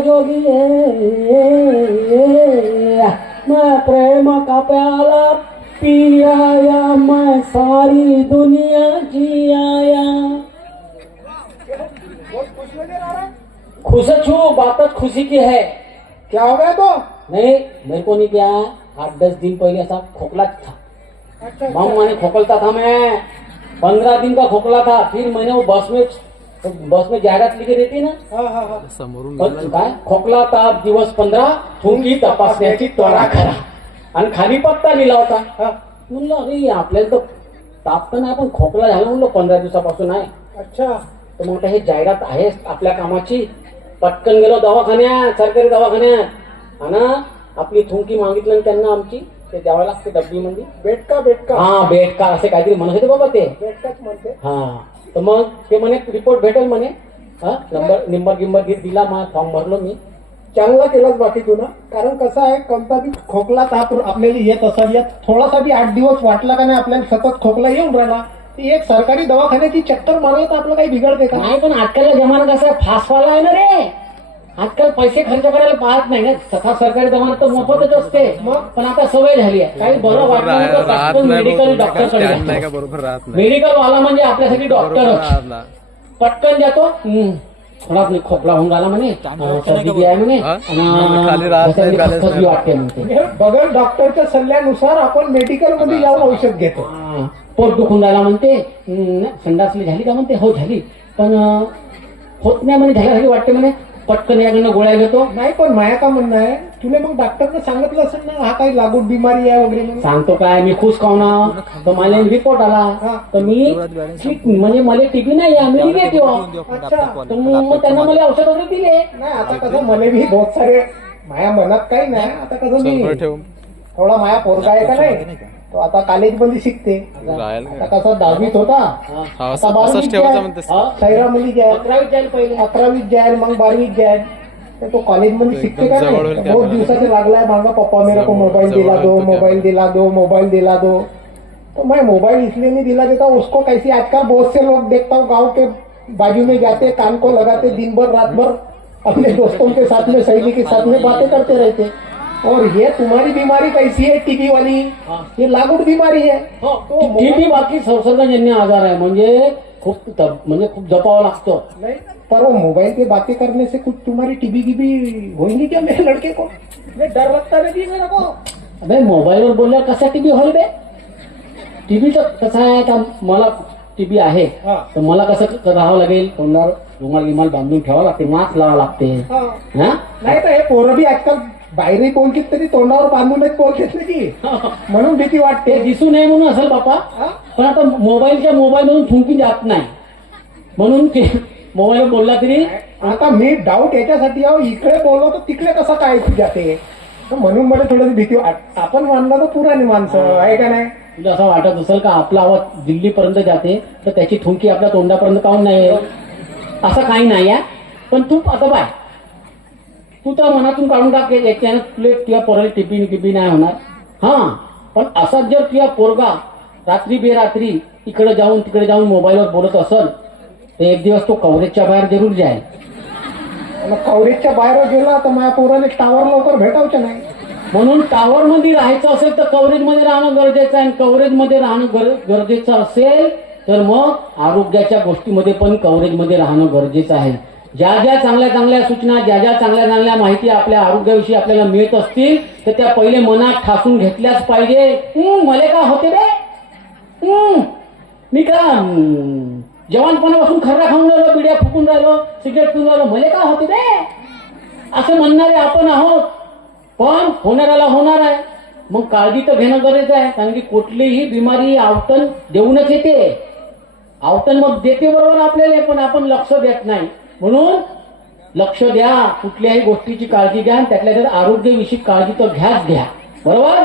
जोगी मैं प्रेम का प्याला पी आया मैं सारी दुनिया जी आया खुश छू बात खुशी की है। क्या हो गया तो? नहीं मेरे को नहीं क्या आठ दस दिन पहले ऐसा खोखला था। अच्छा माम मैंने खोखलता था मैं। पंद्रह दिन का खोखला था फिर मैंने वो बस में बस में जाहिरात लिखी रहती ना. हा हा हा. समोरून काय? खोकला ताप दिवस पंधरा थुंकी तपासण्याची त्वरा करा. आणि खाली पत्ता लिहिला होता. म्हणलं अरे आपल्याला तर ताप तर नाही पण खोकला झाला म्हणलं पंधरा दिवसापासून आहे. अच्छा. तर मग हे जाहिरात आहे आपल्या कामाची. पटकन गेलो दवाखान्यात सरकारी दवाखान्यात. आणि आपली थुंकी मागितलं आणि त्यांना आमची ते द्यावं लागते डब्बीमध्ये. बेटका बेटका हा बेड का असे काहीतरी म्हणत होते बाबा ते. बेटकाच म्हणते. हा. तर मग ते म्हणे रिपोर्ट भेटेल म्हणे. हा नंबर निंबर गिंबर घेत दिला मग फॉर्म भरलो मी. चांगला केलाच बाकी तुला कारण कसं आहे कोणता बी खोकला ताप आपल्याला येत असाल यात थोडासा बी आठ दिवस वाटला का नाही आपल्याला सतत खोकला येऊन राहिला ती एक सरकारी दवाखान्याची चक्कर मारलं तर आपलं काही बिघडते का? नाही पण आजकालचा जमाना कसा आहे फासवाला आहे ना रे. आजकाल पैसे खर्च करायला पाहत नाही ना. तथा सरकारी दवाखान्यात तर मोफतच असते. मग? पण आता सवय झाली आहे. काही बरं वाटलं नाही मेडिकल नाही मेडिकल वाला म्हणजे आपल्यासाठी डॉक्टर. पटकन जातो. हम्म, थोडा आपली खोकला होऊन राहिला म्हणे. सर्दी आहे म्हणे. वाटते म्हणते. म्हणजे बगैर डॉक्टरच्या सल्ल्यानुसार आपण मेडिकलमध्ये जाऊन औषध घेतो. पोट दुखून राहिला म्हणते. संडासली झाली का म्हणते? हो झाली. पण होत नाही म्हणे झाल्यासारखी वाटते म्हणे. पटकन याकडनं गोळ्या घेतो. नाही पण माया का म्हणणं आहे? तुला मग डॉक्टरनं सांगितलं असेल ना हा काही लागू बिमारी आहे वगैरे म्हणून. सांगतो काय मी खुश खाऊ ना तर मला रिपोर्ट. आला. तर मी ठीक, म्हणजे मला टीबी नाही आहे मी निगेटिव्ह अच्छा. तर मग त्यांना मला औषध वगैरे दिले. नाही आता कसं मला बी बहुत सारे माया मनात काही नाही. आता कसं मी ठेवून थोडा माया पोरगा आहे का नाही? तो आता कॉलेजमध्ये शिकते. आता कसं दहावीत होता. आता बारावीत ठेवायचं हा. सैरामध्ये जाईल अकरावीत जाईल पहिले. अकरावीत जाईल मग बारावीत जाईल तर तो कॉलेजमध्ये शिकते का नाही? होईल बहुत त्या दिवसाचे लागलाय मांगा पप्पा मेरे को मोबाइल जवळ दिला दो मोबाइल दिला दो मोबाइल दिला दो. तो मैं मोबाइल इसलिए नहीं दिला देता उसको कैसे आजकल बहुत से लोग देखता हूँ गांव के बाजू में जाते कान को लगाते दिन भर रात भर अपने दोस्तों के साथ में सहेली के साथ में बातें करते रहते। और ये तुम्हारी बीमारी कैसी है टीबी वाली? हा. ये लागूड बीमारी है। तो टीबी बाकी संसर्गजन्य आजार आहे म्हणजे खूप म्हणजे खूप जपावं लागतं. नहीं पर वो मोबाइल पे बातें करने से कुछ तुम्हारी टीबी गिबी होंगी क्या मेरे लड़के को? ये डर लगता नहीं मेरे को। अबे मोबाईलवर बोलल्यावर कसा टीबी होईल बे टीबीचं कसं आहे का मला टीबी आहे. हा. तर मला कसं राहावं लागेल? तोंडावर रुमाल गिमाल बांधून ठेवावं लागते. मास्क लावावं लागते. हा. नाही तर हे पोरं बी आजकाल बाहेरही बोलतात तरी तोंडावर बांधूनच बोलतात ना की म्हणून भीती ते वाटते दिसू नये म्हणून असेल बापा? पण आता मोबाईलच्या मोबाईल मधून थुंकी जात नाही. म्हणून ते मोबाईल बोलला तरी आता मी डाऊट याच्यासाठी आहो इकडे बोललो तर तिकडे कसं काय जाते? म्हणून मला थोडीशी भीती आपण मानला तर पुराणी माणसं आहे का नाही? तुला असं वाटत असेल का आपला आवाज दिल्लीपर्यंत जाते तर त्याची थुंकी आपल्या तोंडापर्यंत काऊन नाही असं काही नाही आहे. पण तू असं पाय. तू तर मनातून काढून टाक याच्यानं तुला तुझ्या पोराला टिपिन टिपी नाही होणार. हा पण असा जर तुझ्या पोरगा रात्री बेरात्री इकडे जाऊन तिकडे जाऊन मोबाईलवर बोलत असल तर एक दिवस तो कव्हरेजच्या बाहेर जरूर जाईल. कव्हरेजच्या बाहेर गेला तर माझ्या पोराने टावर लवकर भेटावचं नाही. म्हणून टावर मध्ये राहायचं असेल तर कव्हरेजमध्ये राहणं गरजेचं आहे. कव्हरेजमध्ये राहणं गर- गरजेचं असेल तर मग आरोग्याच्या गोष्टीमध्ये पण कव्हरेजमध्ये राहणं गरजेचं आहे. ज्या ज्या चांगल्या चांगल्या सूचना ज्या ज्या चांगल्या चांगल्या माहिती आपल्या आरोग्याविषयी आपल्याला मिळत असतील तर त्या पहिले मनात ठासून घेतल्याच पाहिजे. मला मले का होते रे मी का जवानपणापासून खर्रा खाऊन राहिलो बिड्या फुकून राहिलो सिगरेट पिऊन राहिलो मले का होते रे असं म्हणणारे आपण आहोत. पण होणाऱ्याला होणार आहे. मग काळजी तर घेणं गरजेचं आहे. कारण की कुठलीही बिमारी आवतन देऊनच येते. आवतन मग देते बरोबर आपल्याला पण आपण लक्ष देत नाही. म्हणून लक्ष द्या. कुठल्याही गोष्टीची काळजी घ्या आणि त्यातल्या त्यात आरोग्यविषयी काळजी तर घ्याच घ्या. बरोबर?